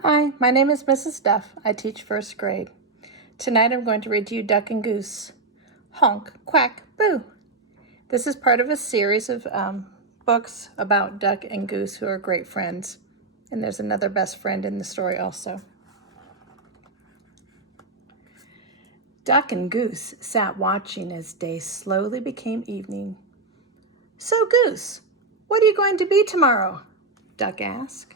Hi, my name is Mrs. Duff. I teach first grade. Tonight I'm going to read to you Duck and Goose. Honk, quack, boo. This is part of a series of books about Duck and Goose who are great friends. And there's another best friend in the story also. Duck and Goose sat watching as day slowly became evening. So, Goose, what are you going to be tomorrow? Duck asked.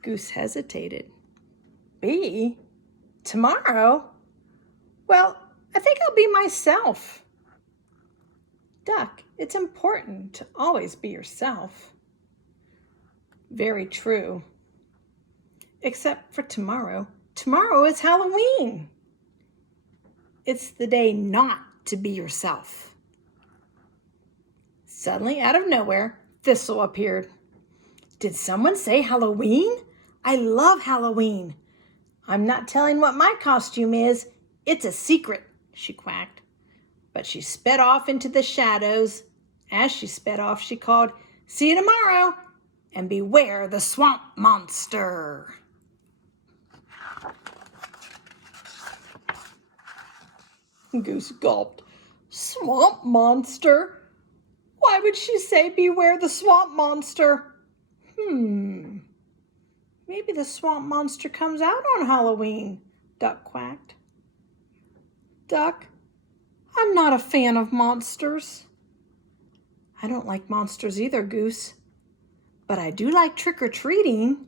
Goose hesitated. Be? Tomorrow? Well, I think I'll be myself. Duck, it's important to always be yourself. Very true. Except for tomorrow. Tomorrow is Halloween. It's the day not to be yourself. Suddenly, out of nowhere, Thistle appeared. Did someone say Halloween? I love Halloween. I'm not telling what my costume is. It's a secret, she quacked. But she sped off into the shadows. As she sped off, she called, "See you tomorrow, and beware the swamp monster." Goose gulped. Swamp monster? Why would she say beware the swamp monster? Maybe the swamp monster comes out on Halloween, Duck quacked. Duck, I'm not a fan of monsters. I don't like monsters either, Goose. But I do like trick-or-treating.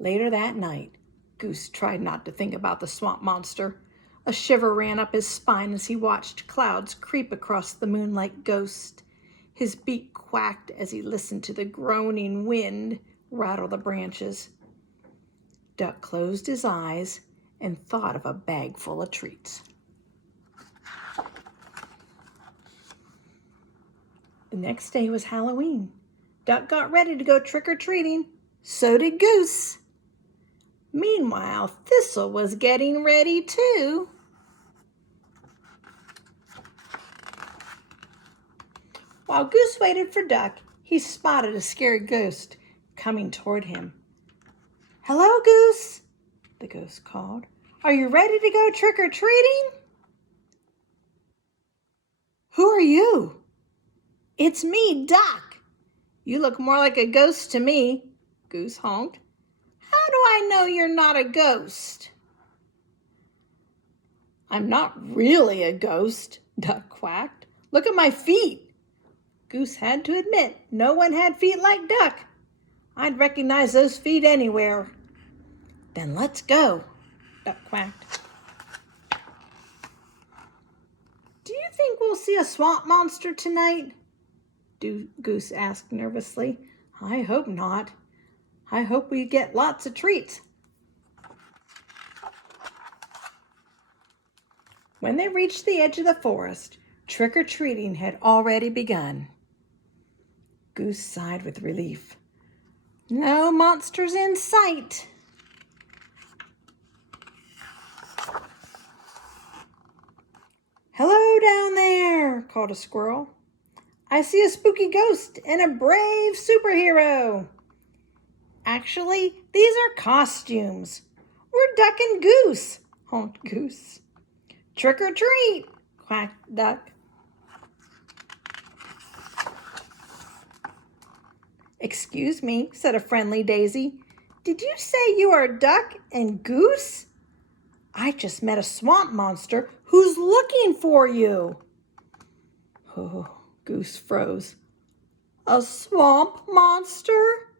Later that night, Goose tried not to think about the swamp monster. A shiver ran up his spine as he watched clouds creep across the moon like ghosts. His beak quacked as he listened to the groaning wind rattle the branches. Duck closed his eyes and thought of a bag full of treats. The next day was Halloween. Duck got ready to go trick-or-treating. So did Goose. Meanwhile, Thistle was getting ready too. While Goose waited for Duck, he spotted a scary ghost coming toward him. Hello, Goose, the ghost called. Are you ready to go trick-or-treating? Who are you? It's me, Duck. You look more like a ghost to me, Goose honked. How do I know you're not a ghost? I'm not really a ghost, Duck quacked. Look at my feet. Goose had to admit no one had feet like Duck. I'd recognize those feet anywhere. Then let's go, Duck quacked. Do you think we'll see a swamp monster tonight? Goose asked nervously. I hope not. I hope we get lots of treats. When they reached the edge of the forest, trick-or-treating had already begun. Goose sighed with relief. No monsters in sight. Hello down there, called a squirrel. I see a spooky ghost and a brave superhero. Actually, these are costumes. We're Duck and Goose, honked Goose. Trick or treat, quacked Duck. Excuse me, said a friendly daisy. Did you say you are Duck and Goose? I just met a swamp monster who's looking for you. Oh, Goose froze. A swamp monster?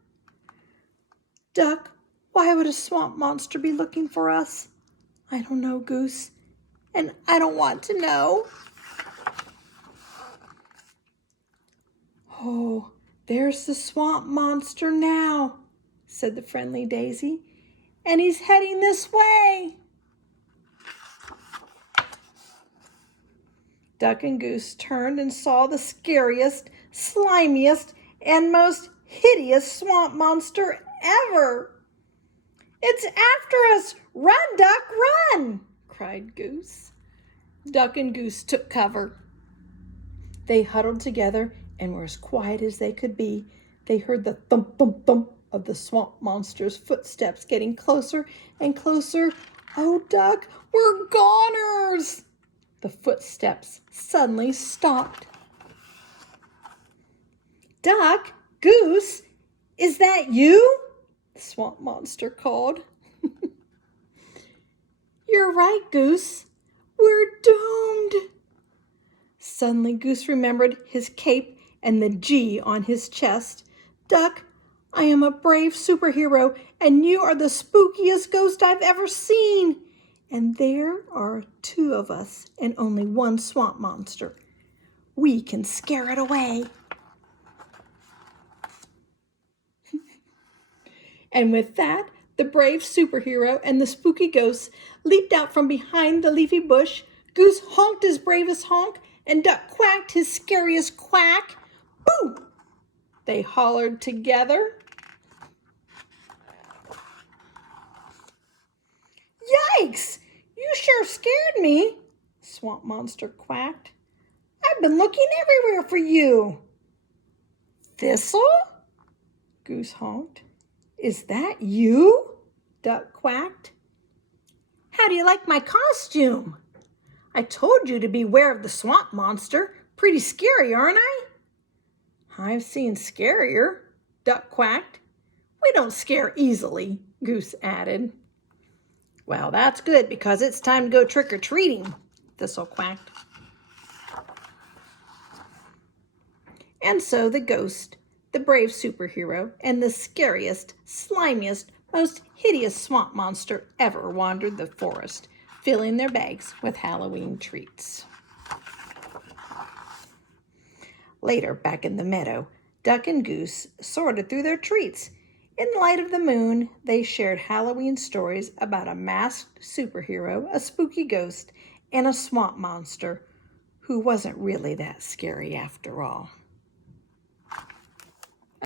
Duck, why would a swamp monster be looking for us? I don't know, Goose, and I don't want to know. Oh, there's the swamp monster now, said the friendly daisy, and he's heading this way. Duck and Goose turned and saw the scariest, slimiest, and most hideous swamp monster ever. It's after us! Run, Duck, run! Cried Goose. Duck and Goose took cover. They huddled together and were as quiet as they could be. They heard the thump, thump, thump of the swamp monster's footsteps getting closer and closer. Oh, Duck, we're goners! The footsteps suddenly stopped. Duck, Goose, is that you? The swamp monster called. You're right, Goose. We're doomed. Suddenly, Goose remembered his cape and the G on his chest. Duck, I am a brave superhero, and you are the spookiest ghost I've ever seen. And there are two of us and only one swamp monster. We can scare it away. And with that, the brave superhero and the spooky ghost leaped out from behind the leafy bush. Goose honked his bravest honk, and Duck quacked his scariest quack. Boo! They hollered together. Yikes! You sure scared me, Swamp Monster quacked. I've been looking everywhere for you. Thistle? Goose honked. Is that you? Duck quacked. How do you like my costume? I told you to beware of the swamp monster. Pretty scary, aren't I? I've seen scarier, Duck quacked. We don't scare easily, Goose added. Well, that's good because it's time to go trick-or-treating, Thistle quacked. And so the ghost, the brave superhero, and the scariest, slimiest, most hideous swamp monster ever wandered the forest, filling their bags with Halloween treats. Later, back in the meadow, Duck and Goose sorted through their treats. In the light of the moon, they shared Halloween stories about a masked superhero, a spooky ghost, and a swamp monster who wasn't really that scary after all.